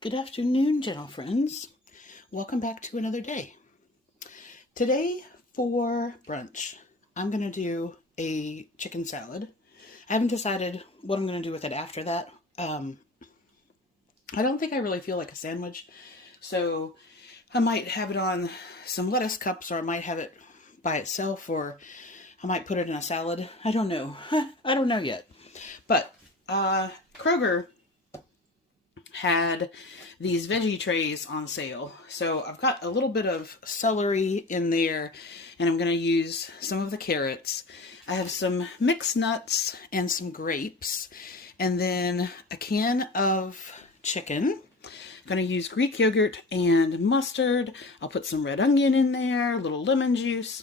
Good afternoon, gentle friends. Welcome back to another day. Today for brunch, I'm going to do a chicken salad. I haven't decided what I'm going to do with it after that. I don't think I really feel like a sandwich, so I might have it on some lettuce cups, or I might have it by itself, or I might put it in a salad. I don't know. I don't know yet. But Kroger had these veggie trays on sale. So I've got a little bit of celery in there, and I'm going to use some of the carrots. I have some mixed nuts and some grapes, and then a can of chicken. I'm going to use Greek yogurt and mustard. I'll put some red onion in there, a little lemon juice.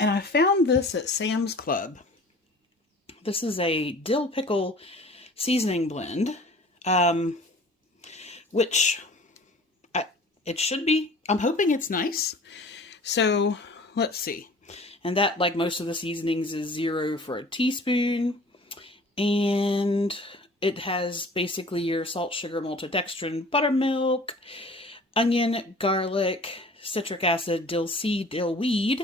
And I found this at Sam's Club. This is a dill pickle seasoning blend. Which it should be. I'm hoping it's nice. So let's see. And that, like most of the seasonings, is 0 for a teaspoon. And it has basically your salt, sugar, maltodextrin, buttermilk, onion, garlic, citric acid, dill seed, dill weed.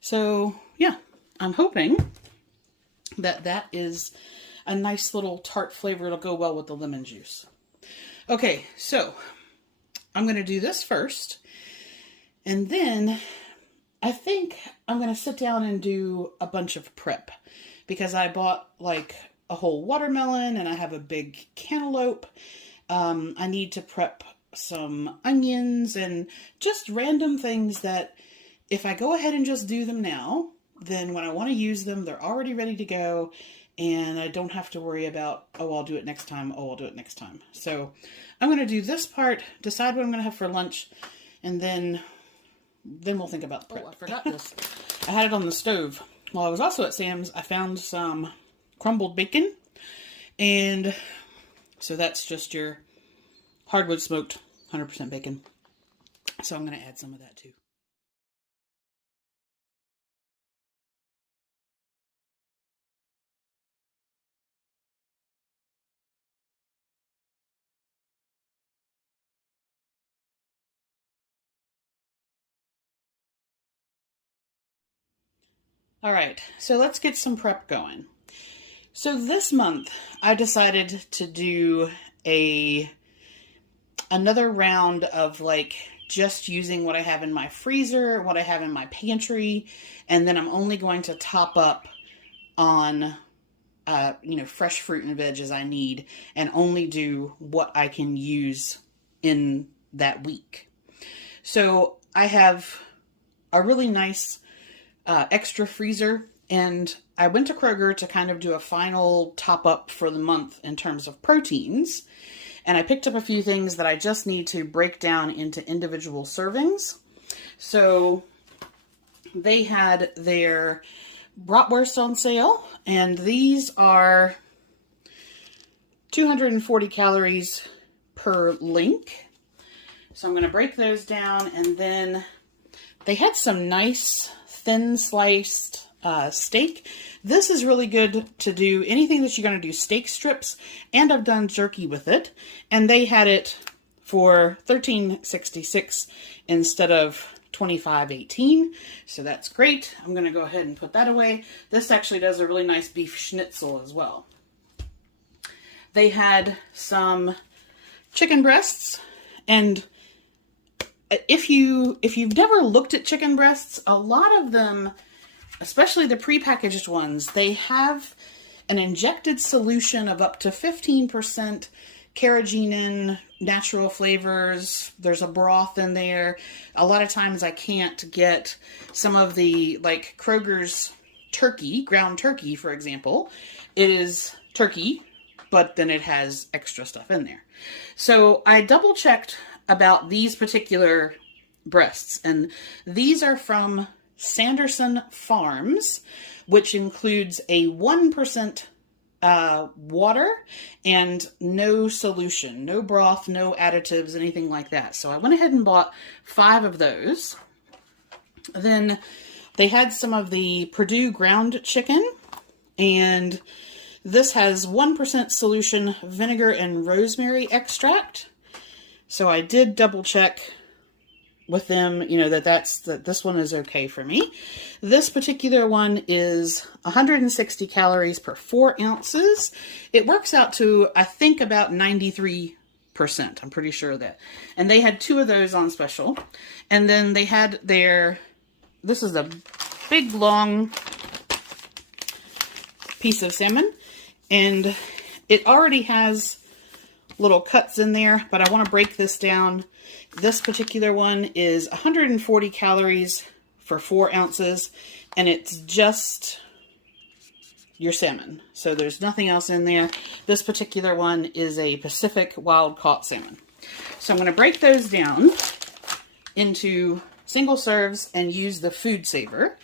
So yeah, I'm hoping that that is a nice little tart flavor. It'll go well with the lemon juice. Okay, so I'm going to do this first, and then I think I'm going to sit down and do a bunch of prep, because I bought like a whole watermelon and I have a big cantaloupe. I need to prep some onions and just random things that if I go ahead and just do them now, then when I want to use them, they're already ready to go. And I don't have to worry about, oh, I'll do it next time. Oh, I'll do it next time. So I'm going to do this part, decide what I'm going to have for lunch, and then we'll think about the prep. Oh, I forgot this. I had it on the stove. While I was also at Sam's, I found some crumbled bacon. And so that's just your hardwood smoked 100% bacon. So I'm going to add some of that too. All right, so let's get some prep going. So this month, I decided to do another round of like just using what I have in my freezer, what I have in my pantry, and then I'm only going to top up on fresh fruit and veg as I need, and only do what I can use in that week. So I have a really nice extra freezer, and I went to Kroger to kind of do a final top up for the month in terms of proteins, and I picked up a few things that I just need to break down into individual servings. So they had their bratwurst on sale, and these are 240 calories per link. So I'm going to break those down, and then they had some nice thin sliced steak. This is really good to do anything that you're going to do steak strips, and I've done jerky with it, and they had it for $13.66 instead of $25.18, so that's great. I'm going to go ahead and put that away. This actually does a really nice beef schnitzel as well. They had some chicken breasts, and if you've never looked at chicken breasts, a lot of them, especially the prepackaged ones, they have an injected solution of up to 15% carrageenan, natural flavors. There's a broth in there. A lot of times I can't get some of the, like Kroger's turkey, ground turkey, for example. It is turkey, but then it has extra stuff in there. So I double checked about these particular breasts, and these are from Sanderson Farms, which includes a 1% water and no solution, no broth, no additives, anything like that. So I went ahead and bought 5 of those. Then they had some of the Purdue ground chicken, and this has 1% solution vinegar and rosemary extract. So I did double check with them, you know, that this one is okay for me. This particular one is 160 calories per 4 ounces. It works out to, I think, about 93%. I'm pretty sure of that. And they had 2 of those on special. And then they had this is a big, long piece of salmon. And it already has little cuts in there, but I want to break this down. This particular one is 140 calories for 4 ounces, and it's just your salmon. So there's nothing else in there. This particular one is a Pacific wild-caught salmon. So I'm going to break those down into single serves and use the food saver.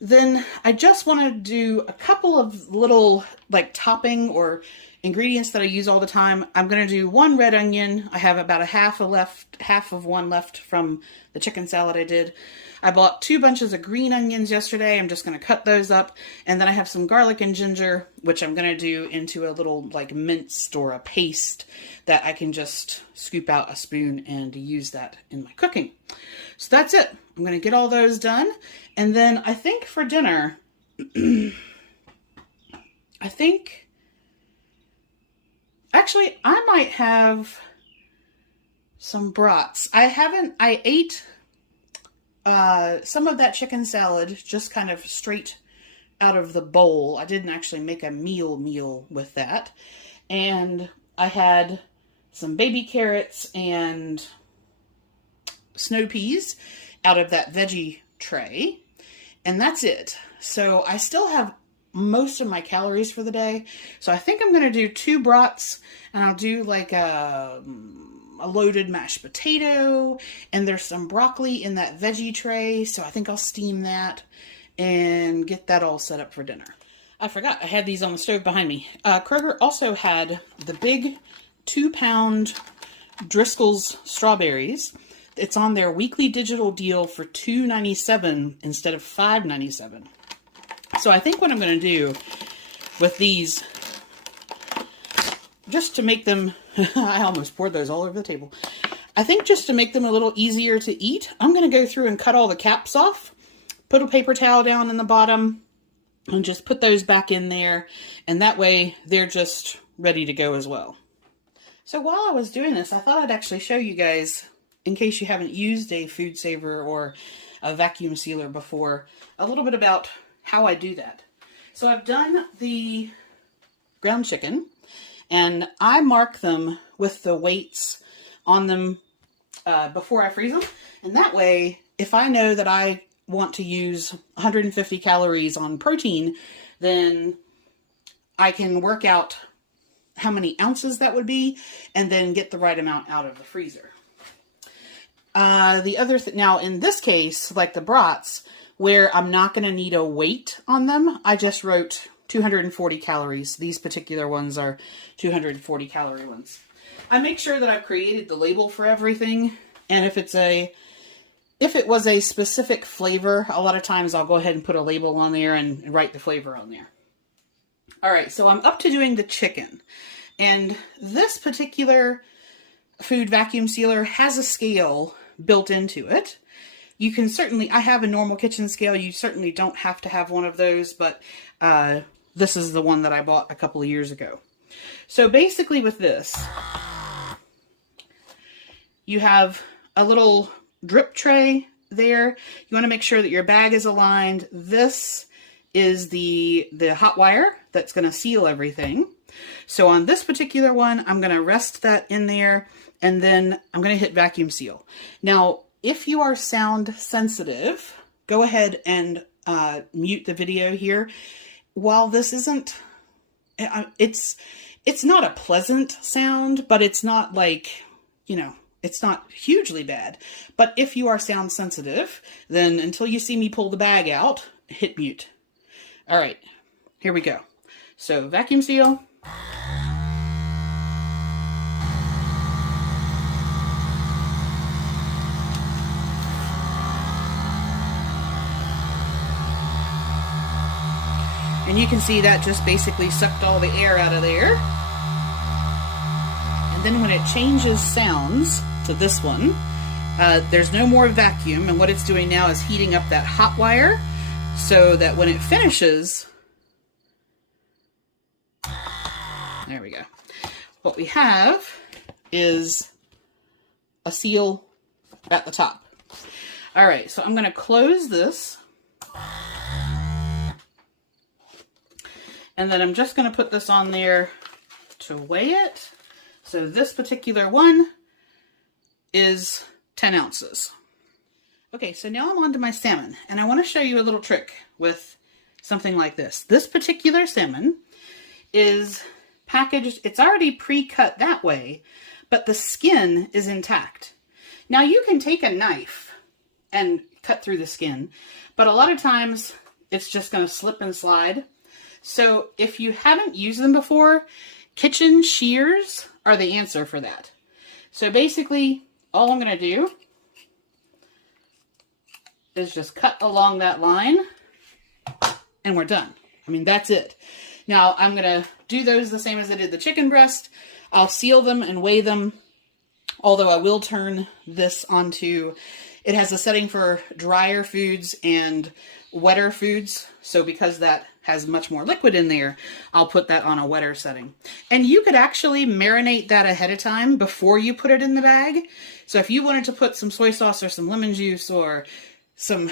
Then I just want to do a couple of little like topping or ingredients that I use all the time. I'm going to do 1 red onion. I have about half of one left from the chicken salad I did. I bought 2 bunches of green onions yesterday. I'm just going to cut those up. And then I have some garlic and ginger, which I'm going to do into a little like minced or a paste that I can just scoop out a spoon and use that in my cooking. So that's it. I'm going to get all those done. And then I think for dinner, actually, I might have some brats. I ate some of that chicken salad just kind of straight out of the bowl. I didn't actually make a meal with that. And I had some baby carrots and snow peas out of that veggie tray. And that's it. So I still have most of my calories for the day. So I think I'm going to do 2 brats, and I'll do like a loaded mashed potato, and there's some broccoli in that veggie tray. So I think I'll steam that and get that all set up for dinner. I forgot I had these on the stove behind me. Kroger also had the big 2-pound Driscoll's strawberries. It's on their weekly digital deal for $2.97 instead of $5.97. So I think what I'm going to do with these, just to make them, I almost poured those all over the table. I think just to make them a little easier to eat, I'm going to go through and cut all the caps off, put a paper towel down in the bottom, and just put those back in there. And that way they're just ready to go as well. So while I was doing this, I thought I'd actually show you guys, in case you haven't used a food saver or a vacuum sealer before, a little bit about how I do that. So I've done the ground chicken, and I mark them with the weights on them before I freeze them. And that way, if I know that I want to use 150 calories on protein, then I can work out how many ounces that would be and then get the right amount out of the freezer. The other now in this case, like the brats, where I'm not going to need a weight on them, I just wrote 240 calories. These particular ones are 240 calorie ones. I make sure that I've created the label for everything, and if it was a specific flavor, a lot of times I'll go ahead and put a label on there and write the flavor on there. All right, so I'm up to doing the chicken, and this particular food vacuum sealer has a scale built into it. You can certainly, I have a normal kitchen scale. You certainly don't have to have one of those, but this is the one that I bought a couple of years ago. So basically with this, you have a little drip tray there. You want to make sure that your bag is aligned. This is the hot wire that's going to seal everything. So on this particular one, I'm going to rest that in there, and then I'm going to hit vacuum seal. Now, if you are sound sensitive, go ahead and mute the video here. While this isn't, it's not a pleasant sound, but it's not like, you know, it's not hugely bad. But if you are sound sensitive, then until you see me pull the bag out, hit mute. All right, here we go. So vacuum seal. And you can see that just basically sucked all the air out of there. And then when it changes sounds to this one, there's no more vacuum, and what it's doing now is heating up that hot wire so that when it finishes, there we go. What we have is a seal at the top. All right, so I'm going to close this. And then I'm just going to put this on there to weigh it. So this particular one is 10 ounces. Okay, so now I'm on to my salmon, and I want to show you a little trick with something like this. This particular salmon is packaged, it's already pre-cut that way, but the skin is intact. Now you can take a knife and cut through the skin, but a lot of times it's just going to slip and slide. So if you haven't used them before, kitchen shears are the answer for that. So basically, all I'm going to do is just cut along that line, and we're done. I mean, that's it. Now, I'm going to do those the same as I did the chicken breast. I'll seal them and weigh them, although I will turn this onto, it has a setting for drier foods and wetter foods. So because that has much more liquid in there, I'll put that on a wetter setting. And you could actually marinate that ahead of time before you put it in the bag. So if you wanted to put some soy sauce or some lemon juice or some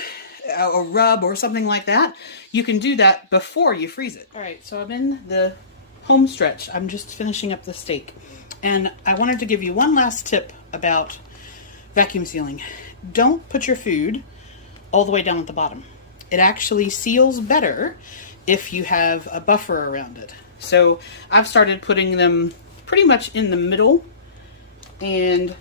a rub or something like that, you can do that before you freeze it. All right, so I'm in the home stretch. I'm just finishing up the steak. And I wanted to give you one last tip about vacuum sealing. Don't put your food all the way down at the bottom. It actually seals better if you have a buffer around it. So I've started putting them pretty much in the middle. And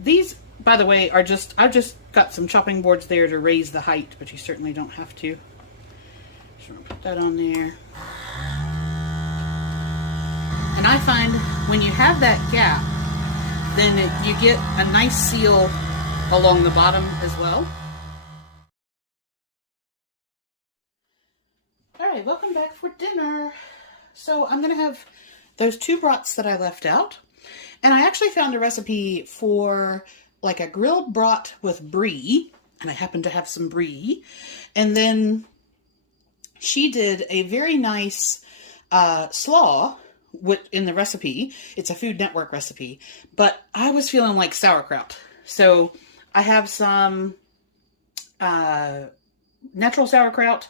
these, by the way, are just, I've just got some chopping boards there to raise the height, but you certainly don't have to. Just want to put that on there. And I find when you have that gap, then you get a nice seal along the bottom as well. All right, welcome back for dinner. So I'm going to have those 2 brats that I left out. And I actually found a recipe for like a grilled brat with brie. And I happen to have some brie. And then she did a very nice slaw in the recipe. It's a Food Network recipe. But I was feeling like sauerkraut. So I have some natural sauerkraut.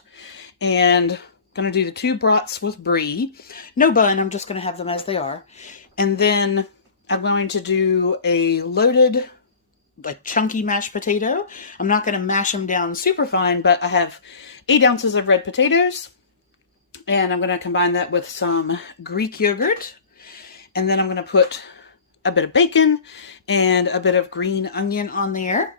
And I'm going to do the 2 brats with brie. No bun, I'm just going to have them as they are. And then I'm going to do a loaded, like chunky mashed potato. I'm not going to mash them down super fine, but I have 8 ounces of red potatoes. And I'm going to combine that with some Greek yogurt. And then I'm going to put a bit of bacon and a bit of green onion on there.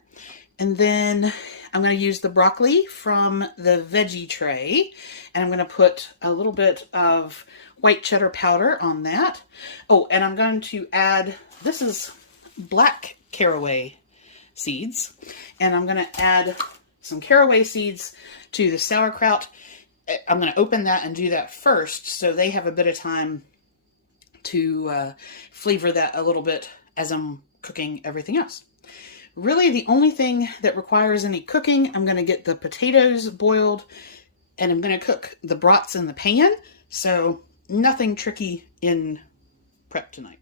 And then I'm going to use the broccoli from the veggie tray. And I'm going to put a little bit of white cheddar powder on that. Oh, and I'm going to add, this is black caraway seeds. And I'm going to add some caraway seeds to the sauerkraut. I'm going to open that and do that first, so they have a bit of time to flavor that a little bit as I'm cooking everything else. Really, the only thing that requires any cooking, I'm going to get the potatoes boiled, and I'm going to cook the brats in the pan, so nothing tricky in prep tonight.